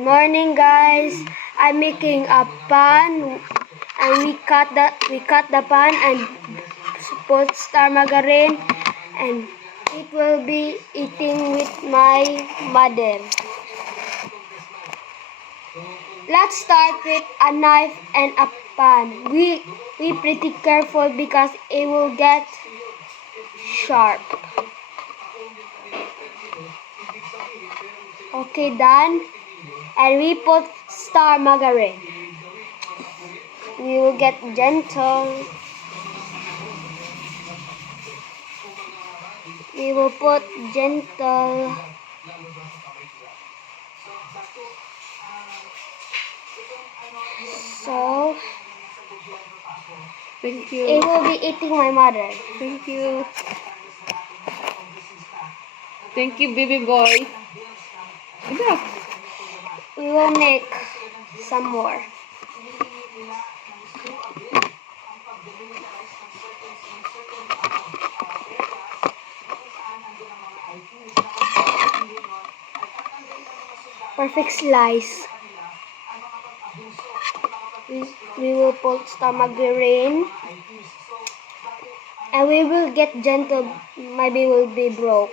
Good morning, guys. I'm making a pan, and we cut the pan and put star margarine, and it will be eating with my mother. Let's start with a knife and a pan. We pretty careful because it will get sharp. Okay, done. And we put star margarine. We will get gentle. We will put gentle. So, Thank you. it will be eating my mother. Thank you. Thank you, baby boy. Enough. We will make some more. Perfect slice. We will put star margarine. And we will get gentle. Maybe will be broke.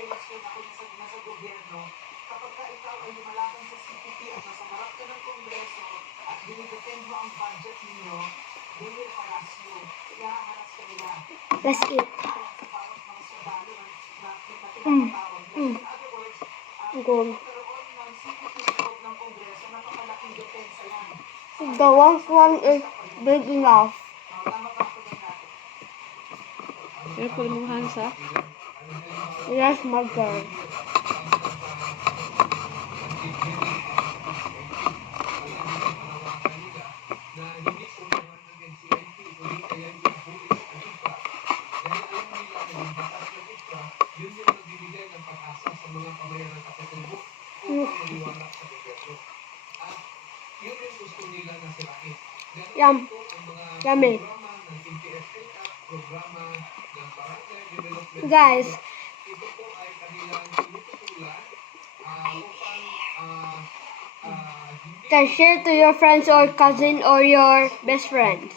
Let's eat. Good. The one is big enough. Careful mo hands, ha? Yes, mother. Yum. Yummy. Guys, can share to your friends or cousin or your best friend.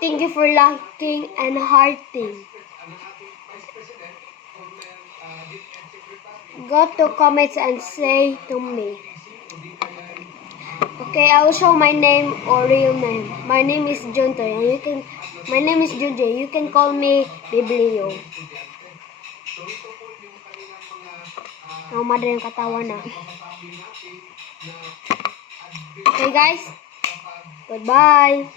Thank you for liking and hearting. Go to comments and say to me. Okay, I will show my name or real name. My name is Junto, and my name is Junjay. You can call me Biblio. Ang mother yung katawa na. Okay guys, goodbye.